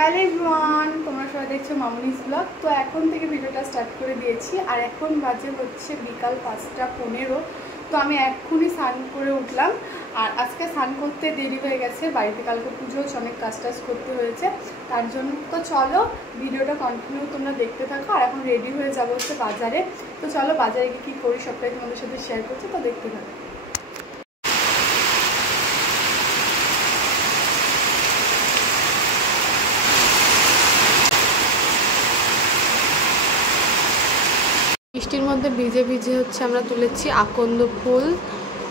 Hello everyone, তোমরা সবাই দেখছো মামুনিস ব্লগ। তো এখন থেকে ভিডিওটা স্টার্ট করে দিয়েছি আর এখন বাজে হচ্ছে বিকাল 5:15। তো আমি এক্ষুনি স্নান করে উঠলাম আর আজকে স্নান করতে দেরি হয়ে গেছে, বাড়িতে কালকে পুজো হচ্ছে, অনেক কাজ করতে হয়েছে তার জন্য। তো চলো ভিডিওটা কন্টিনিউ তোমরা দেখতে থাকো। আর এখন রেডি হয়ে যাবো হচ্ছে বাজারে। তো চলো বাজারে গিয়ে কী করি সবটাই তোমাদের সাথে শেয়ার করছি, তো দেখতে থাকো। বৃষ্টির মধ্যে ভিজে ভিজে হচ্ছে আমরা তুলেছি আকন্দ ফুল,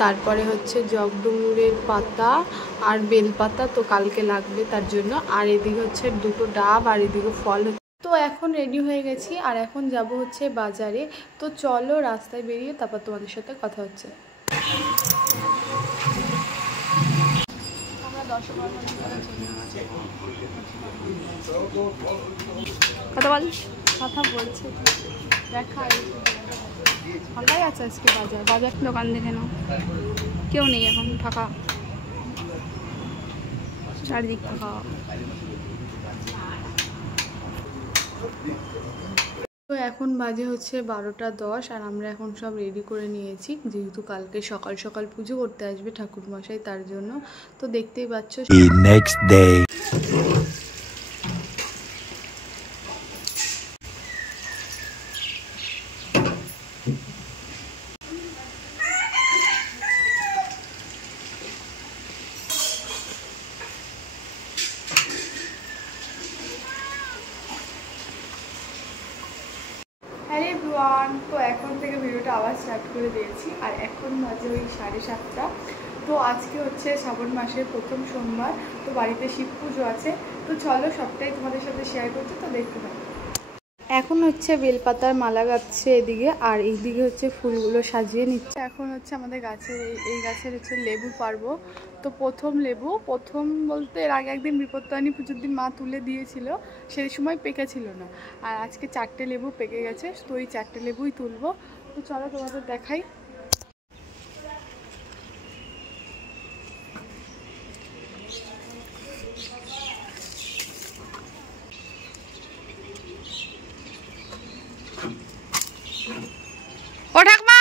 তারপরে হচ্ছে জগডুমুরের পাতা আর বেলপাতা, তো কালকে লাগবে তার জন্য। আর এদিকে হচ্ছে দুটো ডাব আর এদিকে ফল। তো এখন রেডি হয়ে গেছি আর এখন যাব হচ্ছে বাজারে। তো চলো রাস্তায় বেরিয়ে তারপর তোমাদের সাথে কথা হচ্ছে। আমরা কথা বলছি, দেখা ফাঁকাই আছে আজকে বাজার। বাজার দোকান দেখে নাও, কেউ নেই এখন, ফাঁকা, চারিদিক ফাঁকা। তো এখন বাজে হচ্ছে 12:10 আর আমরা এখন সব রেডি করে নিয়েছি, যেহেতু কালকে সকাল সকাল পুজো করতে আসবে ঠাকুরমশাই, তার জন্য। তো দেখতেই পাচ্ছ নেক্সট ডে। হ্যালো এভরিওয়ান, তো এখন থেকে ভিডিওটা আবার স্টার্ট করে দিয়েছি আর এখন বাজে ওই 7:30। তো আজকে হচ্ছে শ্রাবণ মাসের প্রথম সোমবার, তো বাড়িতে শিব পুজো আছে। তো চলো সবটাই তোমাদের সাথে শেয়ার করছি, তো দেখতে পাবো। এখন হচ্ছে বেলপাতার মালা গাচ্ছে এদিকে, আর এইদিকে হচ্ছে ফুলগুলো সাজিয়ে নিচ্ছে। এখন হচ্ছে আমাদের গাছের এই গাছের হচ্ছে লেবু পারবো। তো প্রথম লেবু, প্রথম বলতে এর আগে একদিন বিপত্তারিণী পুজোর দিন মা তুলে দিয়েছিল, সেই সময় পেকেছিল না। আর আজকে 4টে লেবু পেকে গেছে, তো এই 4টে লেবুই তুলবো। তো চলো তোমাদের দেখাই। ও ঠাকুমা,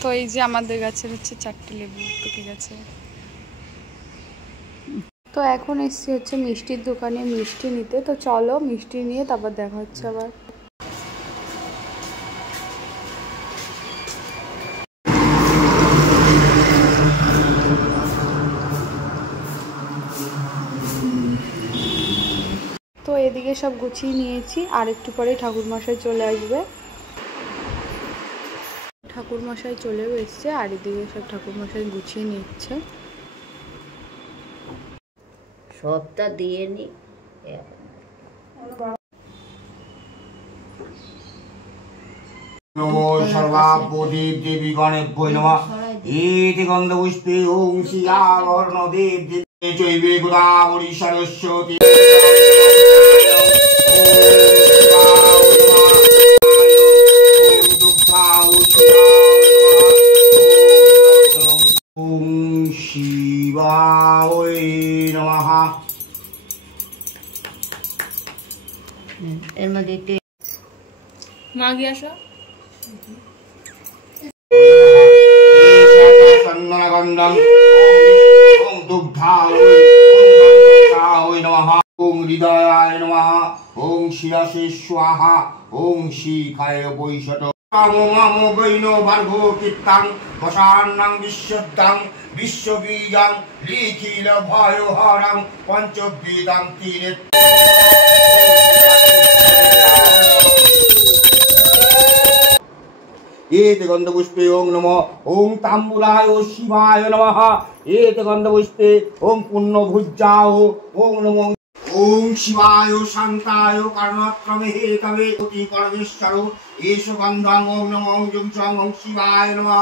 তো এই যে আমাদের গাছের হচ্ছে 4টে লেবু পেকে গেছে। তো এখন এসছি হচ্ছে মিষ্টির দোকানে মিষ্টি নিতে। তো চলো মিষ্টি নিয়ে তারপর দেখা হচ্ছে আবার। তো এদিকে সব গুছিয়ে নিয়েছি আর একটু পরে ঠাকুরমশাই চলে আসবে। ঠাকুরমশাই চলেও এসছে আর এদিকে সব ঠাকুরমশাই গুছিয়ে নিচ্ছে। সবটা দিয়ে নি। নমো সর্বাবদেব দেবী গণেভ্যো নমঃ। এতি গন্ধপুষ্পে ওং শিয়াবর্ণ দেব দেবী চৈবে গোদাবরী সরস্বতী। ওং শিবায় নমঃ। এর মধ্যে একটু মা গিয়ে আসো। চন্দনগন্ধম ওং দুগ্ধায় নমঃ। ওং হৃদয়ায় নমঃ। ওং শিরসে স্বাহা। ওং শিখায় বৈশত। মামো বৈনো ভার্গো কীর্তাং বসান্নাং বিশ্বদ্যাং বিশ্ববীজাং লিখিল ভয়হরং পঞ্চবেদাং তীরে। एत गंधपुष्पे ओं नमः। ओं तांबूलाय शिवाय नमः। एत गंधपुष्पे ओं पुण्यभुज्याय ओं नमो। ओं शिवाय शांताय कर्णक्रमे हेतवे कोटि परमेश्वरो एष गंधं ओं नमो। ओं चं ओं शिवाय नमः।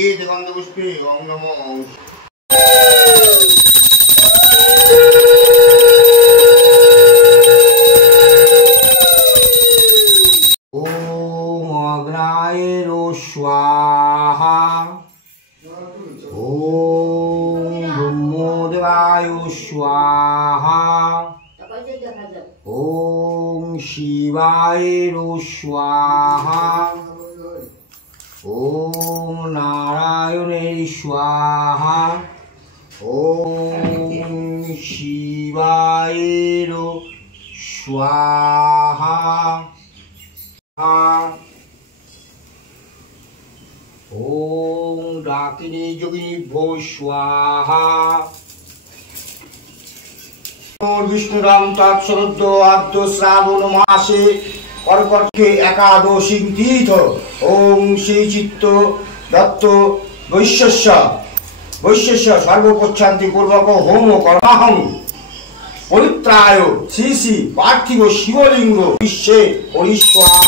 एत गंधपुष्पे ओं नमो। स्वाहा स्वाहा ओम ब्रह्मोदेवाय स्वाहा ओम शिवाय स्वाहा ओम नारायणे स्वाहा ओम शिवाय स्वाहा ओम डाकिनी जोगिनी भो स्वाहा विष्णुराम तत्सरुद्ध आद्य श्रावण मासे कर्कटके एकादशी तीर्थ ओम श्री चित्त दत्त वैश्यस्य सर्वोपच्छान्ति पूर्वक होम कर्माहं पवित्राय श्री श्री पार्थिव शिवलिंग विश्वे परिस्वाहा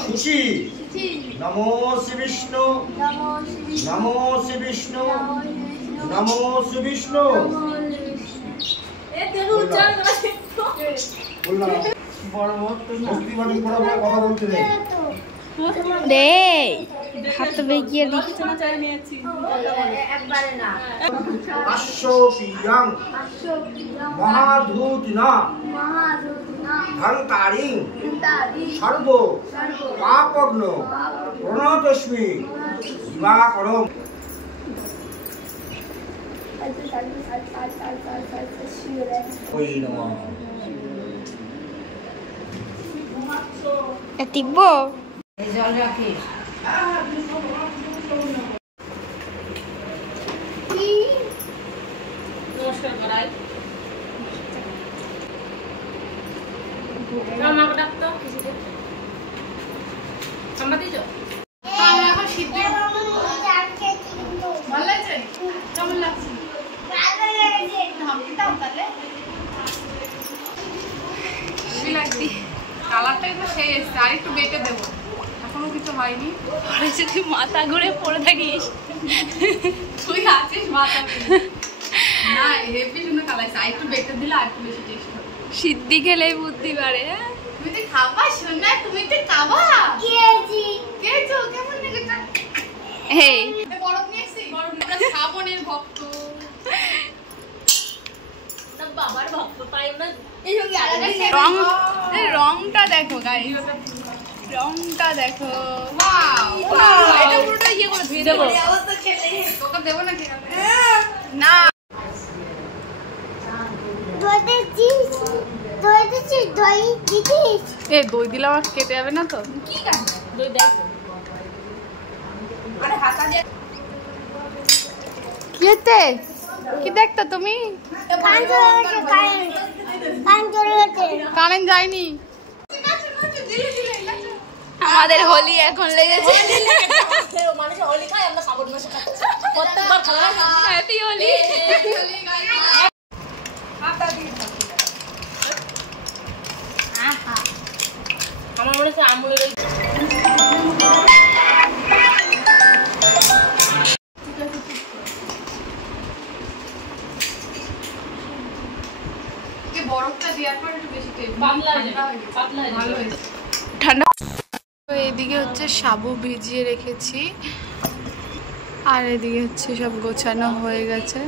शुचि नमो श्री विष्णु नमो श्री विष्णु नमो श्री विष्णु রে হাত বেঁকিয়ে দিচ্ছে महाधूतना धनतारिं सर्व पापग्न प्रणतस्मि दिवाकरं ओय नमः টিপবো জল রাখিস নমস্কার করাই আমাকে ডাকতো কিছুতে আমরা দিছো আমি এখন সিদ্ধ ভালো লাগছে কেমন লাগছে কালারটা একটু সেই এসছে আর একটু বেটে দেবো এখনো কিছু হয়নি যদি মাথা ঘুরে পড়ে থাকিস তুই আছিস মাথা না হেভি সুন্দর কালার আছে আর একটু বেটে দিলে আর একটু বেশি টেস্ট হবে সিদ্ধি খেলেই বুদ্ধি বাড়ে তুমি তো খাবা শোনা তুমি তো খাবা কেছো কেমন লেগেছে এই বরফ নিয়ে এসেছি বরফ আমরা শ্রাবণের ভক্ত সব বাবার ভক্ত তাই আমরা এই রংটা দেখো গাইস রংটা দেখো ওয়াও এটা পুরোটা ইয়ে করে ধুয়ে দেবো তোকে দেবো না না দই দিলে আমার কেটে যাবে না তো কি দই দেখো আরে হাতা দিয়ে কেটে কি দেখতো তুমি কারেন্ট যায়নি আমাদের হোলি এখন লেগেছে মানুষ হোলি খায় আমরা শ্রাবণ মাসে খাচ্ছি প্রত্যেকবার খাওয়া হ্যাপি হোলি আমার মনে হচ্ছে আমুলের বরফটা দেওয়ার পর একটু বেশি ঠান্ডা। তো এদিকে হচ্ছে সাবু ভিজিয়ে রেখেছি আর এদিকে হচ্ছে সব গোছানো হয়ে গেছে।